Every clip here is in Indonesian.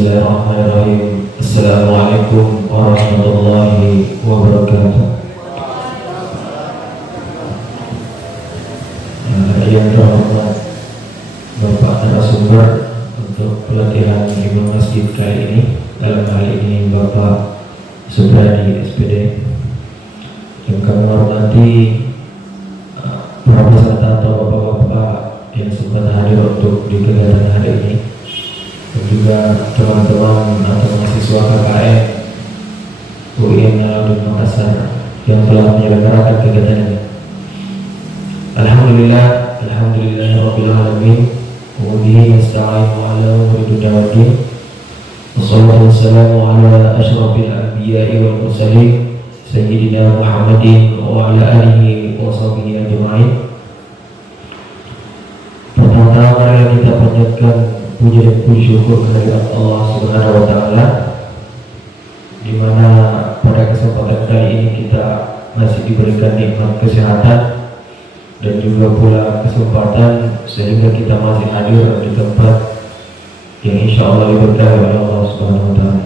Bismillahirrahmanirrahim. Assalamualaikum warahmatullahi wabarakatuh. Yang terhormat Bapak narasumber untuk pelatihan imam masjid kali ini, dalam hal ini Bapak Subradi SPD, yang kami hormati para peserta atau bapak-bapak yang sempat hadir untuk di kegiatan hari ini, dan juga teman-teman atau mahasiswa KKN UIN Alauddin Makassar yang telah menyelenggarakan kegiatan ini. Alhamdulillahirabbil alamin, wa bihi nasta'inu ala umuri dunya waddin. Wassalatu wassalamu ala asyrafil anbiya'i wal mursalin sayyidina Muhammadin wa ala alihi wa sahbihi ajma'in. Pertama-tama marilah kita panjatkan puji dan puji syukur kehadirat Allah Subhanahu wa taala, di mana pada kesempatan kali ini kita masih diberikan nikmat kesehatan dan juga pula kesempatan sehingga kita masih hadir di tempat yang insya Allah diberkahi oleh Allah Subhanahu wa taala.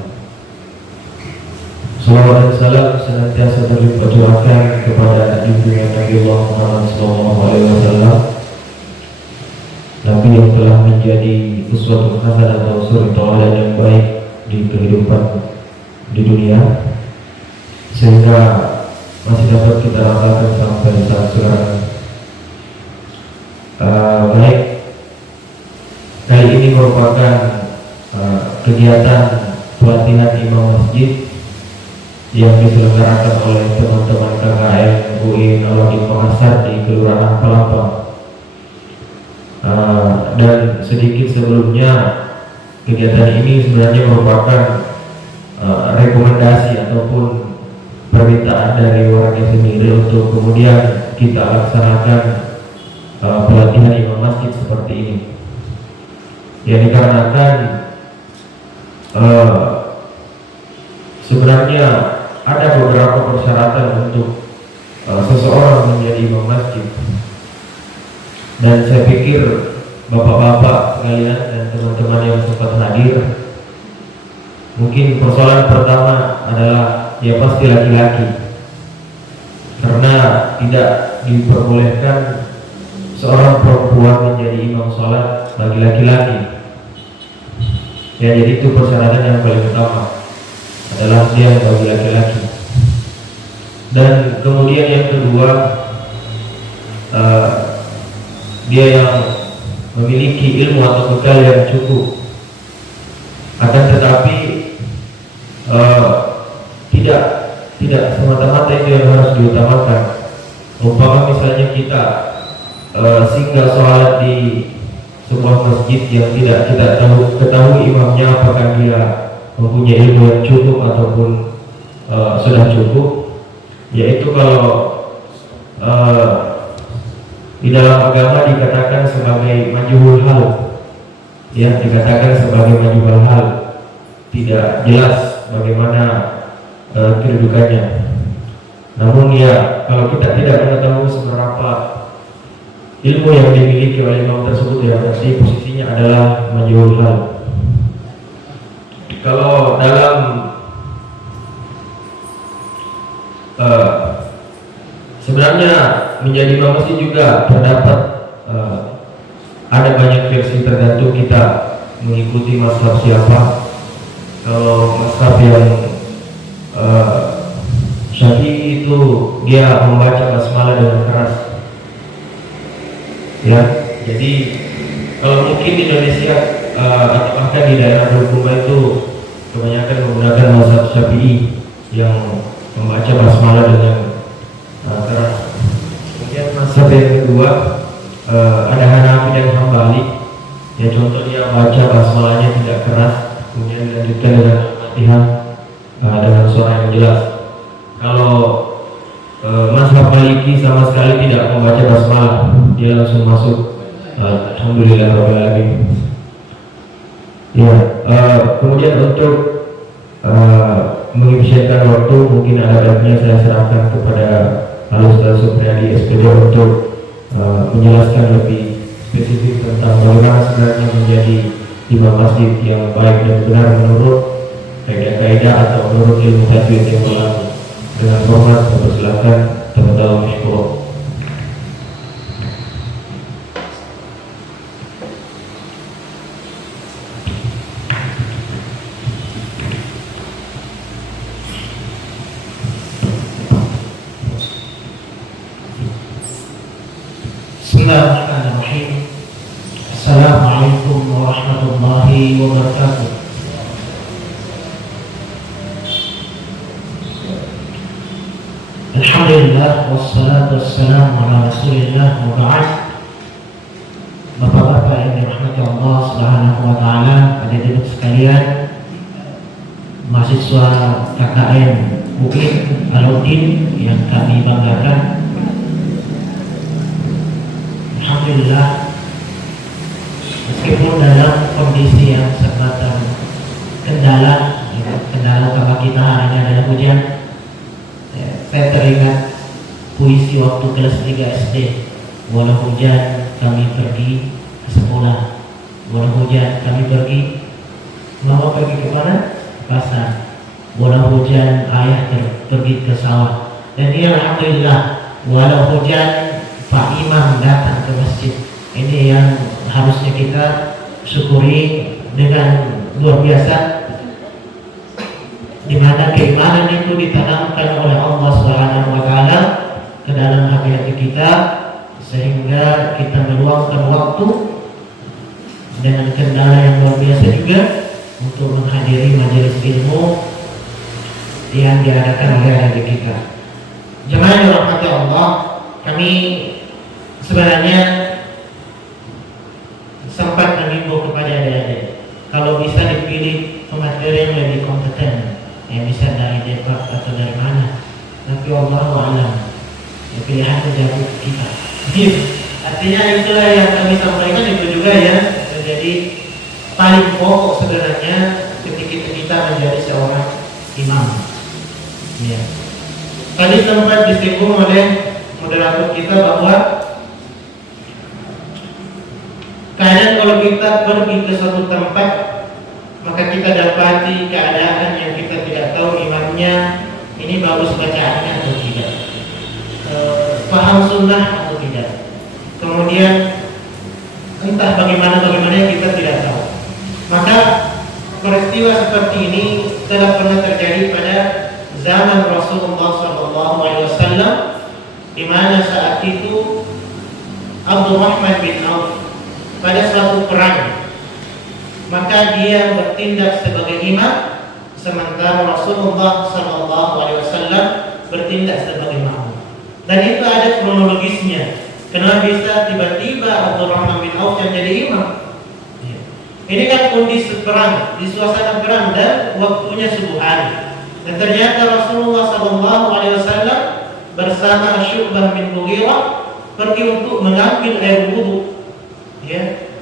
Salawat dan salam senantiasa terlimpahkan kepada junjungan Nabi Muhammad SAW, Nabi yang telah menjadi uswatun hasanah atau suri tauladan yang baik di kehidupan di dunia, sehingga masih dapat kita rasakan sampai saat sekarang. Baik, kali ini merupakan kegiatan pelatihan imam masjid yang diselenggarakan oleh teman-teman KKN UIN Alauddin Makassar di Kelurahan Palampang. Dan sedikit sebelumnya, kegiatan ini sebenarnya merupakan rekomendasi ataupun permintaan dari orangnya sendiri untuk kemudian kita laksanakan pelatihan imam masjid seperti ini. Ya, dikarenakan sebenarnya ada beberapa persyaratan untuk seseorang menjadi imam masjid, dan saya pikir bapak-bapak sekalian dan teman-teman yang sempat hadir, mungkin persoalan pertama adalah ya pasti laki-laki, karena tidak diperbolehkan seorang perempuan menjadi imam sholat bagi laki-laki. Ya, jadi itu persyaratan yang paling utama adalah dia bagi laki-laki. Dan kemudian yang kedua, dia yang memiliki ilmu atau bekal yang cukup. Akan tetapi tidak semata-mata itu yang harus diutamakan. Umpama misalnya kita singgah sholat di sebuah masjid yang tidak kita ketahui imamnya apakah dia mempunyai ilmu yang cukup ataupun sudah cukup, yaitu kalau di dalam agama dikatakan sebagai majhul hal, ya, dikatakan sebagai majhul hal, tidak jelas bagaimana kedudukannya. Namun ya, kalau kita tidak mengetahui seberapa ilmu yang dimiliki oleh imam tersebut, ya berarti posisinya adalah majhul hal. Kalau dalam sebenarnya menjadi imam masjid juga terdapat ada banyak versi, tergantung kita mengikuti mazhab siapa. Kalau mazhab yang Syafi'i itu dia membaca basmalah dengan keras. Ya, jadi kalau mungkin di Indonesia atau bahkan di daerah Bulukumba itu kebanyakan menggunakan mazhab Syafi'i yang membaca basmalah dengan keras. Kemudian mazhab yang kedua ada Hanafi dan Hambali. Ya, contoh dia baca basmalahnya tidak keras, kemudian dilanjutkan dengan Fatihah dengan suara yang jelas. Kalau mazhab Maliki sama sekali tidak membaca basmalah, dia langsung masuk alhamdulillahirabbil alamin. Ya, kemudian untuk mengefisienkan waktu, mungkin ada baiknya saya serahkan kepada Al-Ustaz Subradi SPD untuk menjelaskan lebih spesifik tentang bagaimana sebenarnya menjadi imam masjid yang baik dan benar menurut kaidah-kaidah atau menurut ilmu tajwid yang berlaku. Dengan hormat saya persilakan teman-teman mashkur. Bismillahirrahmanirrahim. Assalamualaikum warahmatullahi wabarakatuh. Alhamdulillah wassalatu wassalamu ala Rasulillah wa ba'd. Bapak-bapak yang dirahmati Allah Subhanahu wa taala, hadirin sekalian, mahasiswa KKN UIN Alauddin yang kami banggakan. Alhamdulillah, meskipun dalam kondisi yang semacam kendala utama kita hari ini adalah hujan. Saya teringat puisi waktu kelas 3 SD. Walau hujan kami pergi ke sekolah, walau hujan kami pergi. Mama pergi ke mana? Pasar. Walau hujan ayah pergi ke sawah. Dan ini alhamdulillah, walau hujan Pak Imam datang ke masjid. Ini yang harusnya kita syukuri dengan luar biasa, di mana keimanan itu ditanamkan oleh Allah Subhanahu wa taala ke dalam hati-hati kita, sehingga kita meluangkan waktu dengan kendala yang luar biasa juga untuk menghadiri majelis ilmu yang diadakan oleh adik kita. Jemaah yang dirahmati Allah, kami sebenarnya sempat mengimbau kepada adik-adik, kalau bisa dipilih pemateri yang lebih kompeten, yang bisa dari Depok atau dari mana, tapi Allah alam, ya, pilihan menjauh kita. Artinya itulah yang kami sampaikan, itu juga ya menjadi paling pokok sebenarnya ketika kita menjadi seorang imam. Ya. Tadi sempat disinggung oleh moderator kita bahwa kadang kalau kita pergi ke suatu tempat, maka kita dapati keadaan yang kita tidak tahu imamnya ini bagus bacaannya atau tidak, paham sunnah atau tidak. Kemudian entah bagaimana yang kita tidak tahu. Maka peristiwa seperti ini telah pernah terjadi pada zaman Rasulullah SAW, di mana saat itu Abdurrahman bin Auf pada suatu perang, maka dia bertindak sebagai imam, sementara Rasulullah SAW bertindak sebagai makmum. Dan itu ada kronologisnya. Kenapa bisa tiba-tiba Abdurrahman bin Auf yang jadi imam? Ini kan kondisi perang, di suasana perang dan waktunya subuh hari. Dan ternyata Rasulullah SAW bersama Syu'bah bin Mughirah pergi untuk mengambil air wudu. Ya.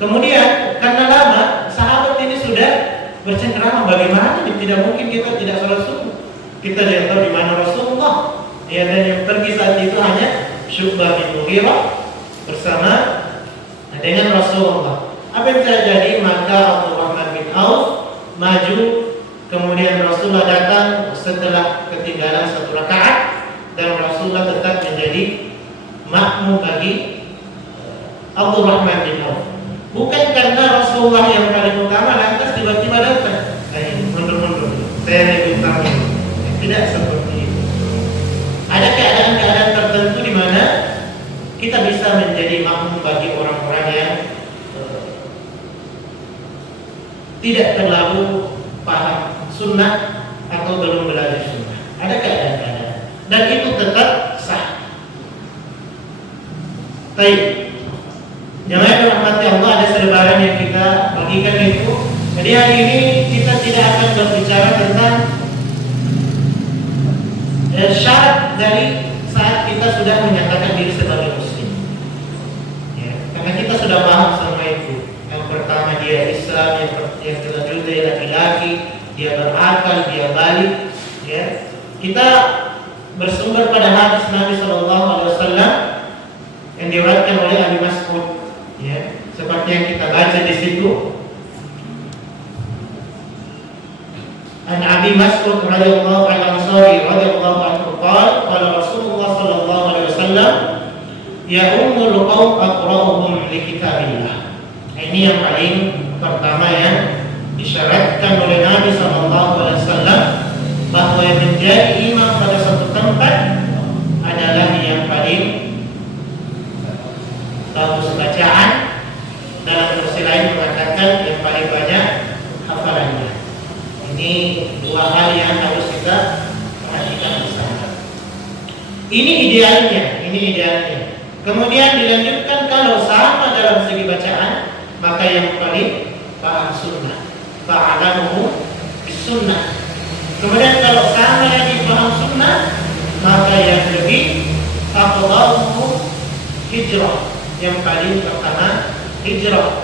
Kemudian karena lama sahabat ini sudah bercengkrama, bagaimana tidak mungkin kita tidak sholat subuh. Kita tidak tahu di mana Rasulullah. Ya, dan yang pergi saat itu hanya Syu'bah bin Mughirah bersama dengan Rasulullah. Apa yang terjadi? Maka Abdurrahman bin Auf maju, kemudian Rasulullah datang setelah ketinggalan satu rakaat, dan Rasulullah tetap menjadi makmum bagi Abdurrahman bin Auf. Bukan karena Rasulullah yang paling utama lantas tiba-tiba datang, mundur, saya lebih utama. Tidak seperti itu. Ada keadaan-keadaan tertentu di mana kita bisa menjadi makmum bagi orang-orang yang tidak terlalu paham sunnah atau belum belajar sunnah. Ada keadaan-keadaan, dan itu tetap sah. Baik, jemaah yang dirahmati Allah, ada selebaran yang kita bagikan itu. Jadi hari ini kita tidak akan berbicara tentang syarat dari saat kita sudah menyatakan diri sebagai muslim. Ya, karena kita sudah paham sama itu. Yang pertama dia Islam, yang kedua dia laki-laki, dia berakal, dia balik. Ya, kita bersumber pada hadis Nabi SAW yang diriwayatkan oleh Abi Mas'ud. Ya, seperti yang kita Abi Mas'ud radhiyallahu al-Ansari radhiyallahu anhu qala Rasulullah sallallahu alaihi wasallam ya ummul qaum aqra'uhum li kitabillah. Ini yang paling pertama yang disyaratkan oleh Nabi sallallahu alaihi wasallam, bahwa yang menjadi imam pada satu tempat adalah yang paling bagus bacaan. Dalam versi lain mengatakan yang paling banyak hafalannya. Ini dua hal yang harus kita perhatikan bersama. Ini idealnya. Kemudian dilanjutkan kalau sama dalam segi bacaan, maka yang paling paham sunnah, fa'alamuhu bis sunnah. Kemudian kalau sama lagi paham sunnah, maka yang lebih afdaluhu hijrah. Yang paling pertama hijrah.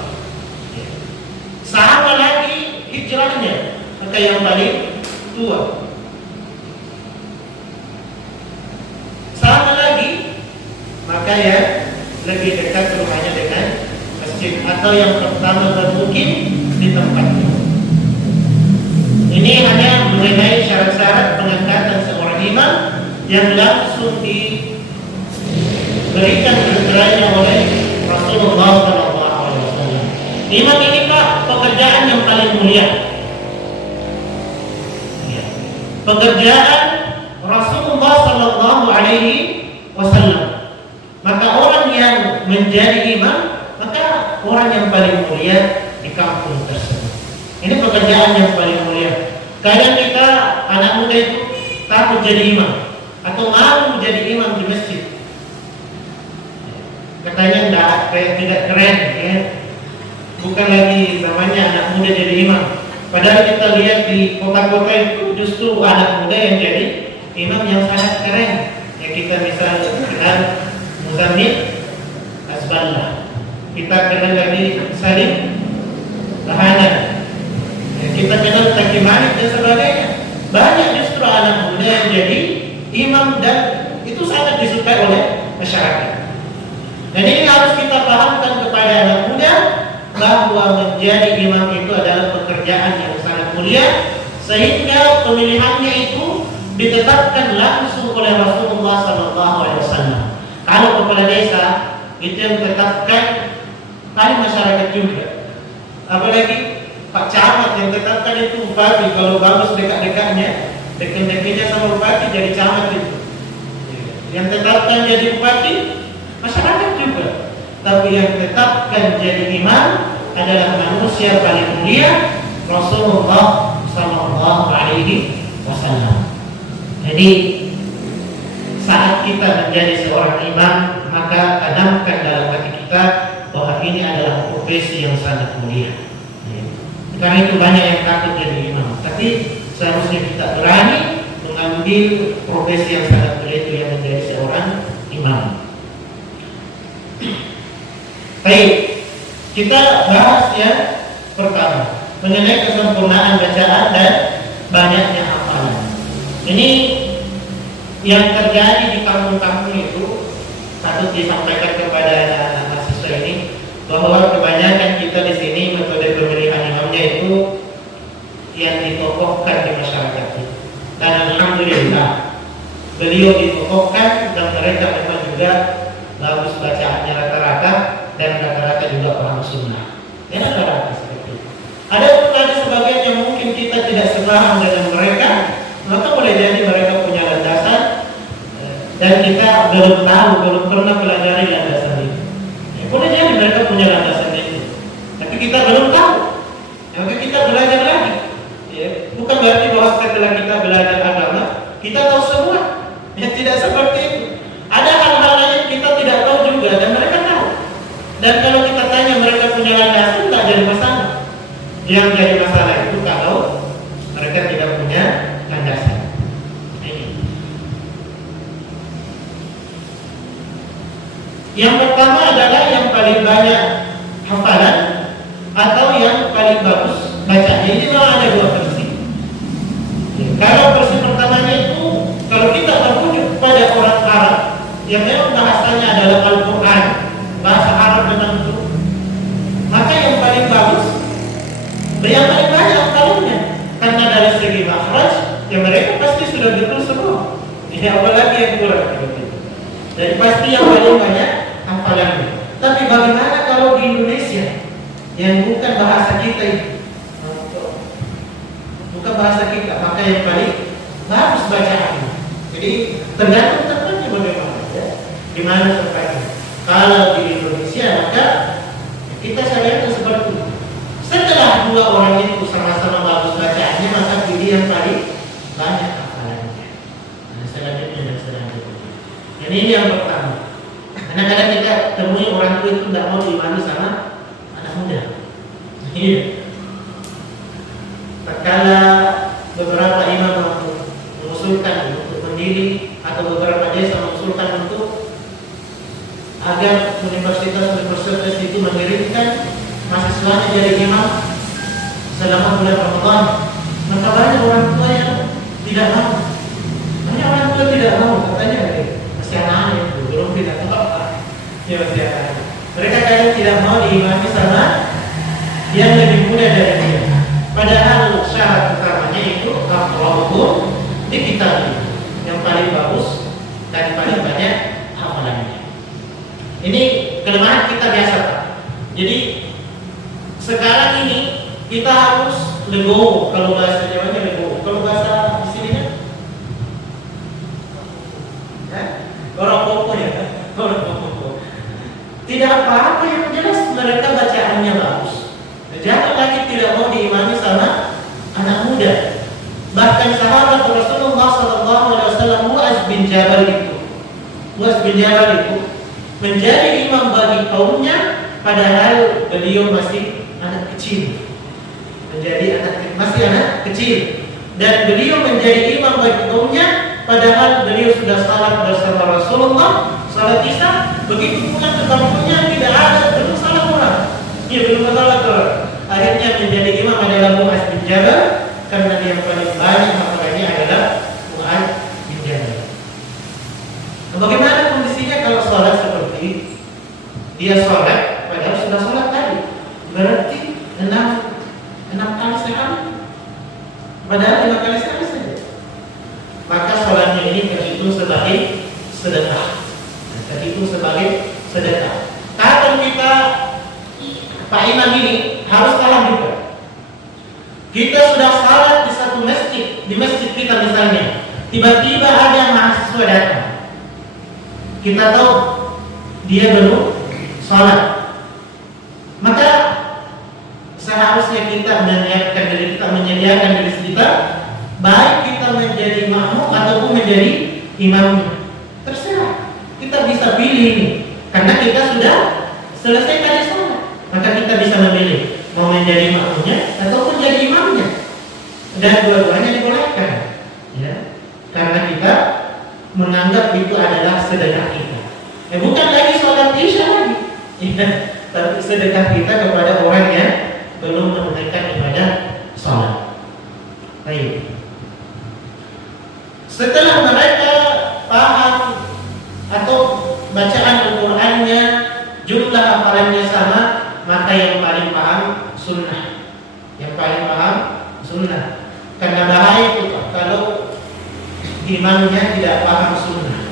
Sama lagi hijrahnya, maka yang paling tua. Sama lagi, maka yang lebih dekat rumahnya dengan masjid, atau yang pertama bermukim di tempatnya. Ini hanya mengenai syarat-syarat pengangkatan seorang imam yang langsung diberikan keterangannya oleh Rasulullah SAW. Imam ini Pak, pekerjaan yang paling mulia. Pekerjaan Rasulullah SAW. Maka orang yang menjadi imam, maka orang yang paling mulia di kampung tersebut. Ini pekerjaan yang paling mulia. Kadang kita anak muda itu takut jadi imam atau malu jadi imam di masjid. Katanya tidak keren, ya. Bukan lagi namanya anak muda jadi imam. Padahal kita lihat di kota-kota itu justru anak muda yang jadi imam yang sangat keren. Ya, kita misalnya kenal Muzamil Asballah, kita kenal lagi Salim Tahanan, ya, kita kenal Taki Malik dan sebagainya. Banyak justru anak muda yang jadi imam dan itu sangat disukai oleh masyarakat. Dan ini harus kita pahamkan kepada anak muda bahwa menjadi imam itu adalah pekerjaan yang sangat mulia, sehingga pemilihannya itu ditetapkan langsung oleh Rasulullah SAW. Kalau kepala desa itu yang ditetapkan paling masyarakat juga. Apalagi Pak Camat yang ditetapkan itu bupati, kalau bagus dekat-dekatnya, dekat-dekatnya sama bupati jadi camat itu. Yang ditetapkan jadi bupati masyarakat juga. Tapi yang ditetapkan jadi imam adalah manusia paling mulia, Rasulullah SAW. Jadi saat kita menjadi seorang imam, maka tanamkan dalam hati kita bahwa ini adalah profesi yang sangat mulia. Karena itu banyak yang takut jadi imam, tapi seharusnya kita berani mengambil profesi yang sangat mulia itu, yang menjadi seorang imam. Baik, kita bahas yang pertama mengenai kesempurnaan bacaan dan banyaknya hafalan. Ini yang terjadi di kampung-kampung itu patut disampaikan kepada anak-anak mahasiswa ini, bahwa kebanyakan kita di sini metode pemilihan imamnya itu yang ditokohkan di masyarakat itu. Dan alhamdulillah beliau ditokohkan dan mereka memang juga bagus bacaannya rata-rata dan rata-rata juga paham sunnah. Ya, rata-rata seperti itu. Ada sebagian yang mungkin kita tidak sepaham dengan mereka, maka boleh jadi mereka punya landasan dan kita belum tahu, belum pernah pelajari landasan itu. Ya, boleh jadi mereka punya landasan itu, tapi kita belum tahu. Ya, maka kita belajar lagi. Ya, bukan berarti bahwa setelah kita belajar agama kita tahu semua. Ya, tidak seperti itu. Ada hal-hal lain kita tidak tahu juga dan mereka tahu. Dan kalau kita tanya mereka punya landasan, tak jadi masalah. Yang jadi masalah itu kalau mereka tidak punya landasan. Yang pertama adalah yang paling banyak hafalan atau yang paling bagus bacaan. Ini memang ada dua versi. Kalau versi pertamanya itu, kalau kita merujuk pada orang Arab yang memang bahasanya adalah Al-Quran, bahasa Arab memang itu, maka yang paling bagus, yang paling banyak hafalannya, karena dari segi makhraj pasti sudah betul semua. Ini apalagi yang kurang gitu. Jadi pasti yang paling banyak hafalannya. Tapi bagaimana kalau di Indonesia yang bukan bahasa kita itu? Bukan bahasa kita, maka yang paling bagus bacaannya. Jadi tergantung tempatnya bagaimana ya. Di mana tempatnya. Kalau di Indonesia maka kita syariatkan seperti itu. Setelah dua orang itu sama-sama bagus bacaannya, maka pilih yang paling banyak hafalannya. Nah, selanjutnya dan selanjutnya. Dan ini yang pertama. Kadang-kadang kita temui orang tua itu tidak mau diimani sama anak muda. Iya. Tatkala beberapa imam mengusulkan untuk mendiri atau beberapa desa mengusulkan untuk agar universitas itu mengirimkan mahasiswanya jadi imam selama bulan Ramadan, maka banyak orang tua yang tidak mau. Banyak orang tua tidak mau, katanya masih anak itu belum tidak apa. Ya masih anak. Mereka kadang tidak mau diimami sama yang lebih muda dari dia. Padahal syarat utamanya itu aqra'uhum di kitab yang paling bagus dan paling banyak hafalannya. Ini kelemahan kita biasa, Pak. Jadi sekarang ini kita harus legowo, kalau bahasa Jawanya legowo, kalau bahasa di sini kan orang popo ya, orang popo. Tidak apa-apa yang jelas mereka bacaannya bagus. Jangan lagi tidak mau diimami sama anak muda. Bahkan sahabat Rasulullah SAW Mu'az bin Jabal itu menjadi imam bagi kaumnya, padahal beliau masih anak kecil. Masih anak kecil. Dan beliau menjadi imam bagi kaumnya, padahal beliau sudah salat bersama Rasulullah salat Isya. Begitu pulang ke kampungnya tidak ada, belum salat orang. Ia belum salat orang. Akhirnya menjadi imam adalah Mu'az bin Jabal, karena yang paling banyak hafalannya adalah Mu'az bin Jabal. Bagaimana kondisinya kalau sholat seperti dia sholat padahal sudah sholat tadi, berarti 6 kali sehari, padahal 5 kali sehari saja. Maka sholatnya ini terhitung sebagai sedekah. Kalau kita Pak Imam ini harus kalah juga. Kita sudah salat di satu masjid, di masjid kita misalnya, tiba-tiba ada mahasiswa datang. Kita tahu dia belum salat, maka seharusnya kita menyediakan diri kita, baik kita menjadi makmum ataupun menjadi imamnya. Terserah, kita bisa pilih ini, karena kita sudah selesai tadi salat, maka kita bisa memilih mau menjadi makmumnya ataupun jadi imamnya, dan dua-duanya dibolehkan, ya, karena kita menganggap itu adalah sedekah kita. Bukan lagi sholat isya lagi, ya, tapi sedekah kita kepada orang yang belum menunaikan ibadah sholat. Baik. Setelah mereka paham atau bacaan Al-Qur'annya, jumlah hafalannya sama, maka yang paling paham sunnah. Karena bahaya itu kalau imamnya tidak paham sunnah,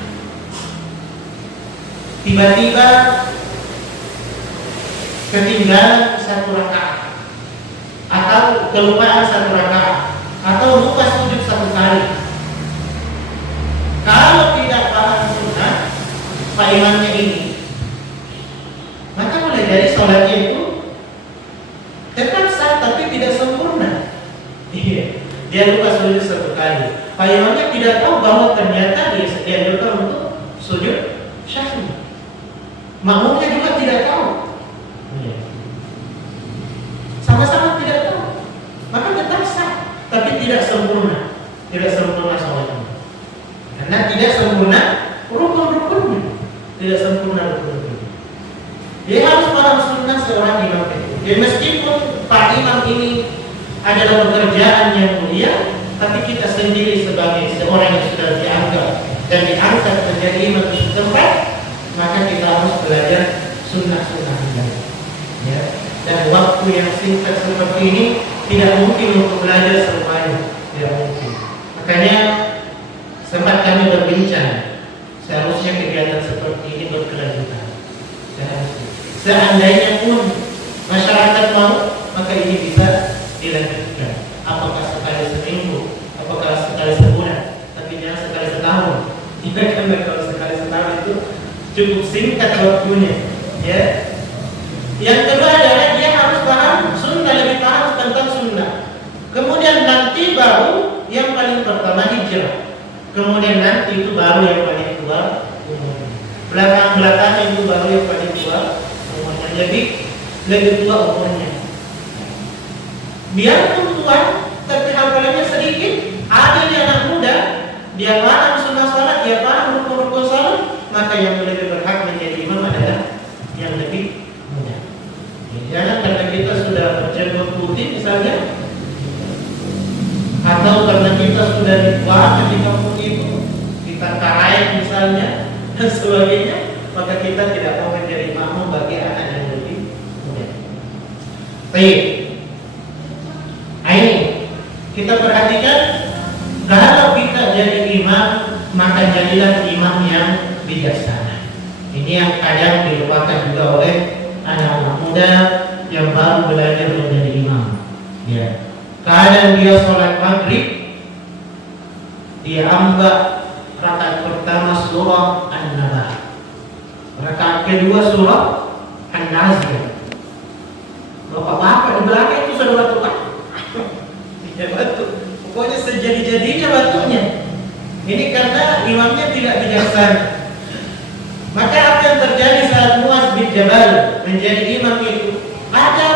tiba-tiba ketinggalan 1 rakaat atau kelupaan 1 rakaat atau lupa sujud 1 kali. Kalau tidak paham sunnah Pak imamnya ini, maka boleh jadi sholatnya itu tetap sah tapi tidak sempurna. Dia lupa sujud 1 kali. Pak imamnya tidak tahu bahwa ternyata dia lupa untuk sujud syahwi. Makmumnya juga tidak tahu. Sama-sama tidak tahu. Maka tetap sah tapi tidak sempurna. Tidak sempurna sholatnya. Karena tidak sempurna rukun-rukunnya. Tidak sempurna rukun-rukunnya. Dia harus paham sunnah seorang imam itu. Ya, meskipun Pak Imam ini adalah pekerjaan yang mulia, tapi kita sendiri sebagai seorang yang sudah dianggap dan diangkat menjadi imam di tempat, maka kita harus belajar sunnah-sunnah ini. Ya. Dan waktu yang singkat seperti ini tidak mungkin untuk belajar semuanya, tidak mungkin. Makanya sempat kami berbincang, seharusnya kegiatan seperti ini berkelanjutan. Seharusnya. Seandainya pun masyarakat mau, maka ini bisa dilanjutkan. Apakah sekali seminggu, apakah sekali sebulan, tapi jangan sekali setahun. Karena kalau sekali setahun itu cukup singkat waktunya. Ya. Yang kedua adalah dia harus paham Sunda, lebih paham tentang Sunda. Kemudian nanti baru yang paling pertama hijrah. Kemudian nanti itu baru yang paling tua umurnya. Belakang-belakangnya itu baru yang paling tua umurnya. Jadi lebih tua umurnya. Biarpun tua, tapi hafalannya sedikit. Ada di anak muda, dia paham sunnah salat, dia paham rukun-rukun salat, maka yang lebih berhak menjadi imam adalah yang lebih muda. Jangan karena kita sudah berjenggot putih misalnya, atau karena kita sudah dituakan di kampung itu, kita karai misalnya dan sebagainya, maka kita tidak mau menjadi makmum bagi anak yang lebih muda. Baik, ini kita perhatikan, kalau kita jadi imam, maka jadilah imam yang bijaksana. Ini yang kadang dilupakan juga oleh anak-anak muda yang baru belajar menjadi imam. Ya. Kadang dia sholat maghrib, dia ambil rakaat pertama surah An-Naba, rakaat kedua surah An-Naziyah. Bapak-bapak di belakang itu sudah batu pak. Ya batu. Pokoknya sejadi-jadinya batunya. Ini karena imamnya tidak bijaksana. Maka apa yang terjadi saat Muaz bin Jabal menjadi imam itu? Ada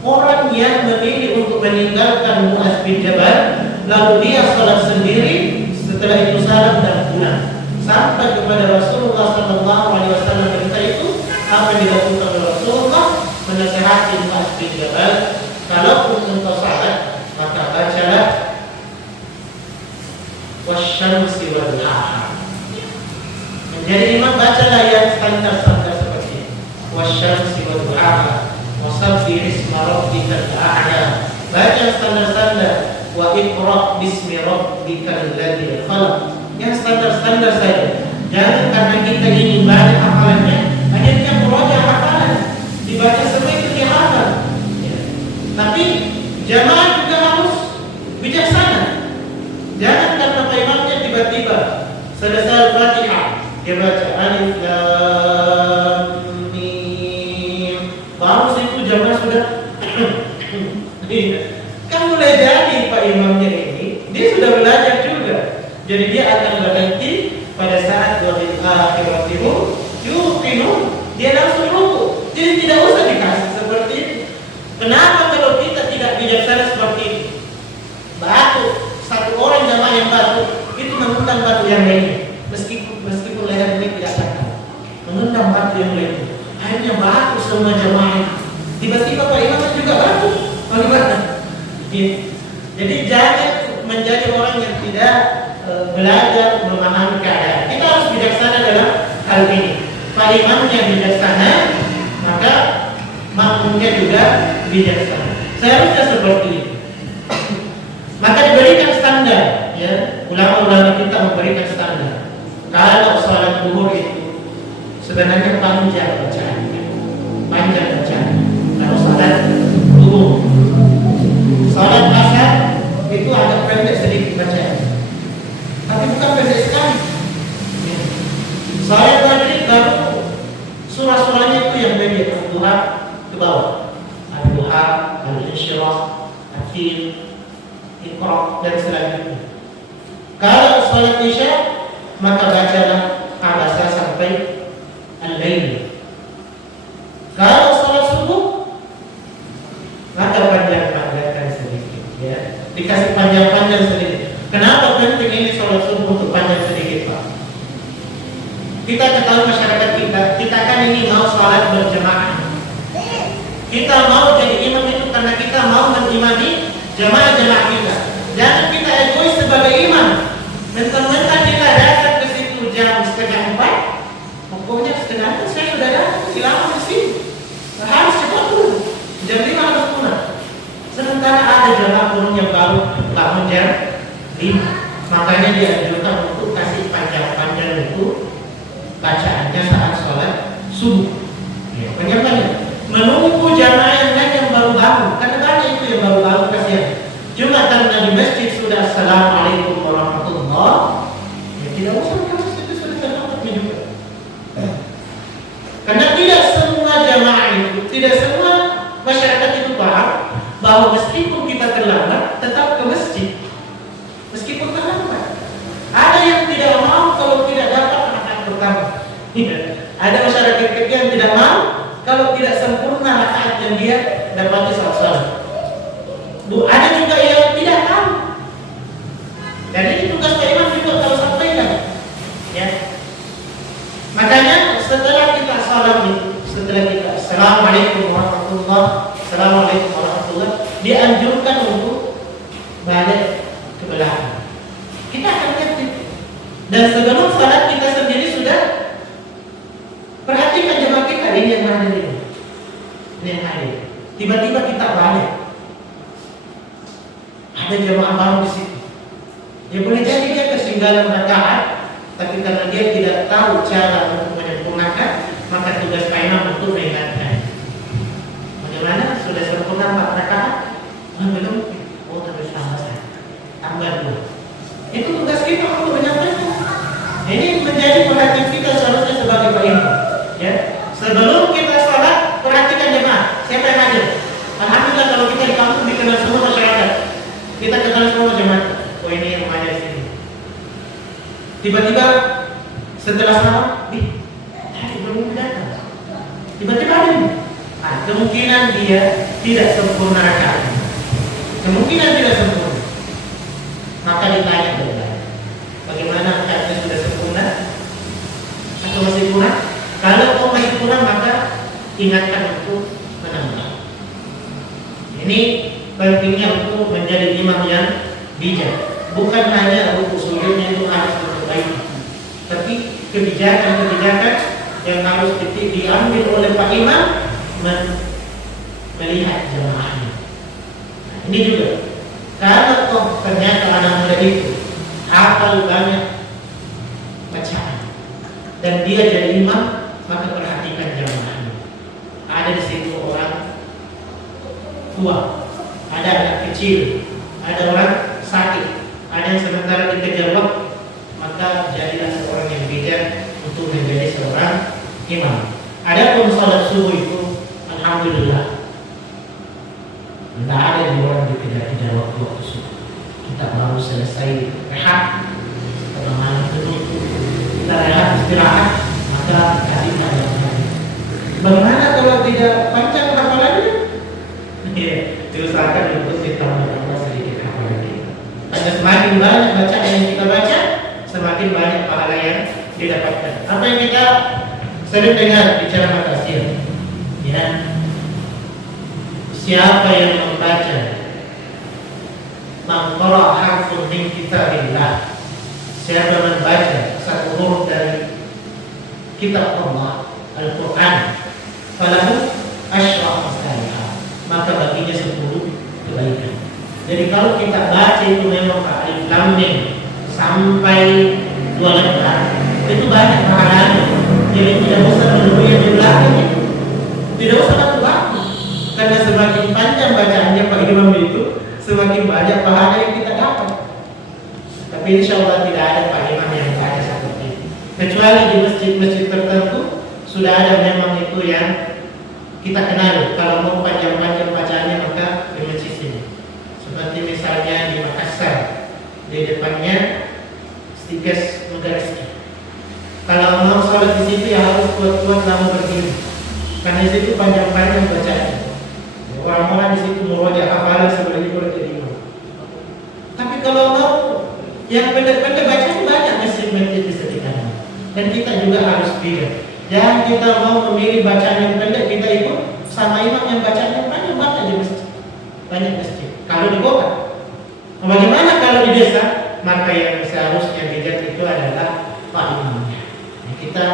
orang yang memilih untuk meninggalkan Muaz bin Jabal, lalu dia salat sendiri, setelah itu salam dan pulang. Sampai kepada Rasulullah SAW berita itu, apa yang dilakukan oleh Rasulullah menasihati Muaz bin Jabal, kalaupun engkau salat, maka bacalah wasyamsi wal duhaha. Menjadi imam bacalah yang standar-standar seperti ini. Wasyamsi wal duhaha. Wasabbih isma rabbikal a'la. Baca standar-standar. Wa iqra bismi rabbikal ladzi khalaq. Yang standar-standar saja. Jangan karena kita ingin banyak hafalannya, akhirnya meroja hafalan. Dibaca semua itu dihafal. Ya. Tapi jamaah juga harus bijaksana. Jangan karena imamnya tiba-tiba selesai Al-Fatihah dia baca alif lam mim, baru situ jamaah sudah kan mulai jadi Pak imamnya ini dia sudah belajar juga, jadi dia akan berhenti pada saat wabil akhiratihu yuqinu, dia langsung ruku, jadi tidak usah dikasih seperti itu. Kenapa kalau kita tidak bijaksana seperti ini? Batu, satu orang jamaah yang batu itu mengundang batu yang lainnya, meskipun leher ini tidak sakit, mengundang batu yang lainnya, akhirnya batu semua jamaah. Tiba-tiba Pak Imam juga batu, bagaimana? Jadi jangan menjadi orang yang tidak belajar memahami keadaan. Kita harus bijaksana dalam hal ini. Pak Imamnya bijaksana, maka makmumnya juga bijaksana. Seharusnya seperti ini. Maka diberikan standar, ya. Ulama-ulama kita memberikan standar. Kalau sholat zuhur itu sebenarnya panjang bacaannya, panjang bacaan. Kalau sholat zuhur, sholat asar itu agak pendek sedikit bacaan, tapi bukan pendek sekali. Sholat maghrib baru surah-surahnya itu yang pendek, Al-Duha ke bawah, Al-Duha, Al-Insyirah, Al-Fil, Iqra dan selanjutnya. Kalau salat Isya maka bacalah Abasa sampai Al-Lail. Kalau salat subuh maka panjang-panjangkan sedikit, ya. Dikasih panjang-panjang sedikit. Kenapa penting ini salat subuh untuk panjang sedikit, Pak? Kita ketahui masyarakat kita kan ini mau salat berjamaah. Kita mau jadi imam itu karena kita mau mengimami jamaah-jamaah kita. Jangan kita egois sebagai imam. Mentang-mentang kita datang ke situ jam 3:30, pokoknya 3:30 saya sudah datang, silakan di sini. Harus cepat dulu. Jam 5 harus pulang. Sementara ada jamaah turun yang baru bangun jam 5, Makanya dianjurkan untuk kasih panjang-panjang itu bacaannya saat sholat subuh. Ya, bagaimana? Menunggu jamaah yang lain yang baru-baru, karena banyak itu yang baru-baru kasihan. Cuma karena di masjid sudah assalamualaikum warahmatullah, ya tidak usah ke masjid, itu sudah terlambatnya juga. Karena tidak semua jamaah itu, tidak semua masyarakat itu paham bahwa meskipun kita terlambat, tetap ke masjid. Meskipun terlambat, ada yang tidak mau kalau tidak dapat rakaat pertama. Ada masyarakat kita yang tidak mau kalau tidak sempurna rakaat yang dia dapati saat salat. Ada juga yang tidak tahu. Dan ini tugas Pak Imam juga kalau sampaikan. Ya. Makanya setelah kita salam itu, setelah kita assalamualaikum warahmatullah, dianjurkan untuk balik ke belakang. Kita akan tertib. Dan sebelum salat kita sendiri sudah perhatikan jemaah kita ini yang hadir ini. Ini yang hadir. Tiba-tiba kita balik. Ada jemaah baru di situ. Ya boleh jadi dia ketinggalan rakaat, tapi karena dia tidak tahu cara untuk menyempurnakan, maka tugas Pak Imam untuk mengingatkan. Bagaimana? Sudah sempurna 4 rakaat? Belum? Oh, terus tambah 2. Itu tugas kita untuk menyampaikan. Ini menjadi perhatian kita seharusnya sebagai Pak Imam. Ya, sebelum kita salat, perhatikan jemaah. Siapa yang hadir? Alhamdulillah kalau kita di kampung dikenal semua masyarakat. Kita kenal semua jemaah. Oh ini yang ada di sini. Tiba-tiba setelah salat, tadi belum datang. Tiba-tiba ada ini. Nah, kemungkinan dia tidak sempurna rakaat. Kemungkinan tidak sempurna. Maka ditanya baik-baik. Bagaimana rakaatnya sudah sempurna atau masih kurang? Kalau masih kurang maka ingatkan untuk menambah. Ini pentingnya untuk menjadi imam yang bijak. Bukan hanya rukuk sujudnya itu harus diperbaiki, tapi kebijakan-kebijakan yang harus diambil oleh Pak Imam melihat jemaahnya. Nah, ini juga kalau ternyata anak muda itu hafal banyak bacaan dan dia jadi imam, maka perhatikan jemaahnya. Ada di situ orang tua, ada anak kecil, ada orang sakit, ada yang sementara dikejar waktu, maka jadilah seorang yang bijak untuk menjadi seorang imam. Adapun salat subuh itu, alhamdulillah, tidak ada yang orang dikejar-kejar waktu subuh. Kita baru selesai rehat, setelah malam dulu kita rehat istirahat, maka kasih tayangnya. Bagaimana kalau tidak panjang hafalannya? Diusahakan untuk ditambah sedikit hafalannya. Karena semakin banyak bacaan yang kita baca, semakin banyak pahala yang didapatkan. Apa yang kita sering dengar bicara makasih, ya. Siapa yang membaca man qara harfun min kitabillah, siapa membaca satu huruf dari kitab Allah Al-Quran, falahu asyra amsalha, maka baginya 10 kebaikan. Jadi kalau kita baca itu memang alif lam mim sampai 2 lembar, itu banyak pahalanya. Jadi tidak usah menunggu yang di belakangnya, tidak usah waktu, karena semakin panjang bacaannya Pak Imam itu, semakin banyak pahala yang kita dapat. Tapi insya Allah tidak ada Pak Imam yang baca seperti itu, kecuali di masjid-masjid tertentu sudah ada memang itu yang kita kenal. Kalau mau panjang-panjang bacaannya maka di masjid sini. Seperti misalnya di Makassar, di depannya Stikas Megarizki. Kalau mau sholat di situ ya harus kuat-kuat lama berdiri, karena di situ panjang-panjang bacaannya. Orang-orang di situ murojaah hafalan sebelum boleh jadi imam. Tapi kalau mau yang pendek-pendek bacaan banyak masjid-masjid di sekitarnya. Dan kita juga harus bijak. Jangan kita mau memilih bacaan yang pendek, kita ikut sama imam yang bacaan yang panjang, banyak di masjid. Banyak masjid. Kalau di kota, bagaimana kalau di desa? Maka yang seharusnya bijak itu adalah Pak Imamnya. Nah, kita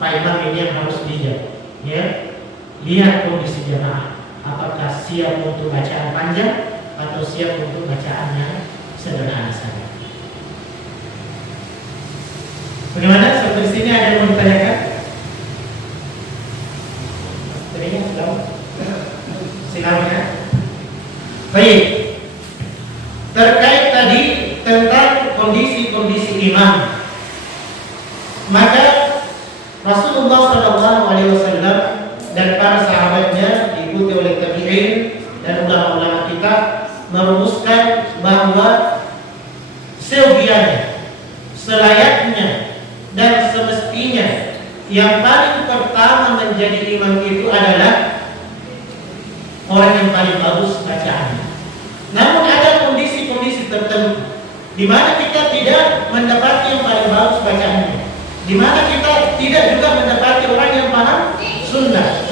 Pak Imam ini yang harus bijak. Ya, lihat kondisi jemaah. Apakah siap untuk bacaan panjang atau siap untuk bacaan yang sederhana saja. Bagaimana? Seperti sini ada yang mau ditanyakan? Silakan. Baik. Terkait tadi tentang kondisi-kondisi iman, maka Rasulullah SAW dan para sahabatnya diikuti oleh tabi'in dan ulama-ulama kita merumuskan bahwa seyogianya, selayaknya dan semestinya yang paling pertama menjadi imam itu adalah orang yang paling bagus bacaannya. Namun ada kondisi-kondisi tertentu di mana kita tidak mendapati yang paling bagus bacaannya, di mana kita tidak juga mendapati orang yang paham sunnah.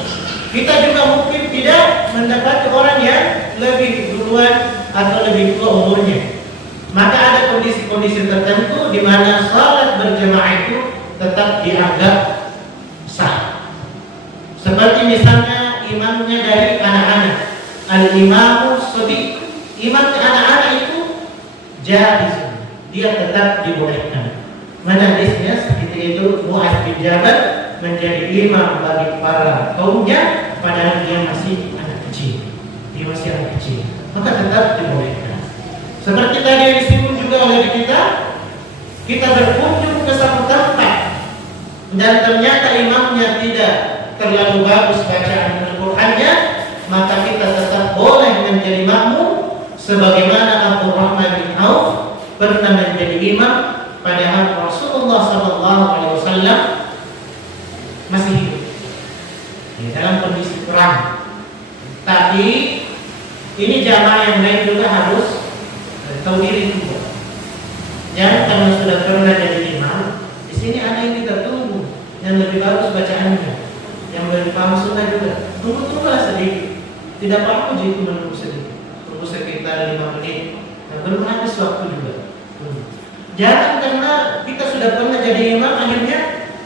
Kita juga mungkin tidak mendapati orang yang lebih duluan atau lebih tua umurnya. Maka ada kondisi-kondisi tertentu di mana salat berjamaah itu tetap dianggap sah. Seperti misalnya imamnya dari anak-anak, al-imamu shadiq. Imamnya anak-anak itu jaiz, dia tetap dibolehkan. Mana hadisnya seperti itu, Mu'adz bin Jabal menjadi imam bagi para kaumnya padahal dia masih anak kecil. Dia masih anak kecil, maka tetap dibolehkan. Seperti tadi yang disinggung juga oleh kita berkunjung ke satu tempat dan ternyata imamnya tidak terlalu bagus bacaan Al-Qur'annya, maka kita tetap boleh menjadi makmum sebagaimana Abdurrahman bin Auf pernah menjadi imam padahal Rasulullah SAW masih hidup dalam kondisi perang. Tapi ini jamaah yang lain juga harus tahu diri juga. Jangan karena sudah pernah jadi imam, di sini ada yang kita tunggu yang lebih bagus bacaannya, yang lebih paham sunnah juga. Tunggu-tunggulah sedikit. Tidak apa-apa jika menunggu sedikit. Tunggu sekitar 5 menit. Dan belum habis waktu juga. Jangan karena kita sudah pernah jadi imam akhirnya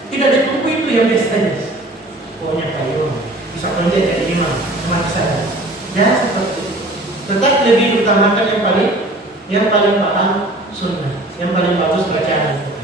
tidak ditunggu itu yang biasanya. Pokoknya kayu bisa kerja jadi imam cuma saja. Jangan seperti itu. Tetap lebih utamakan yang paling paham sunnah, yang paling bagus bacaan.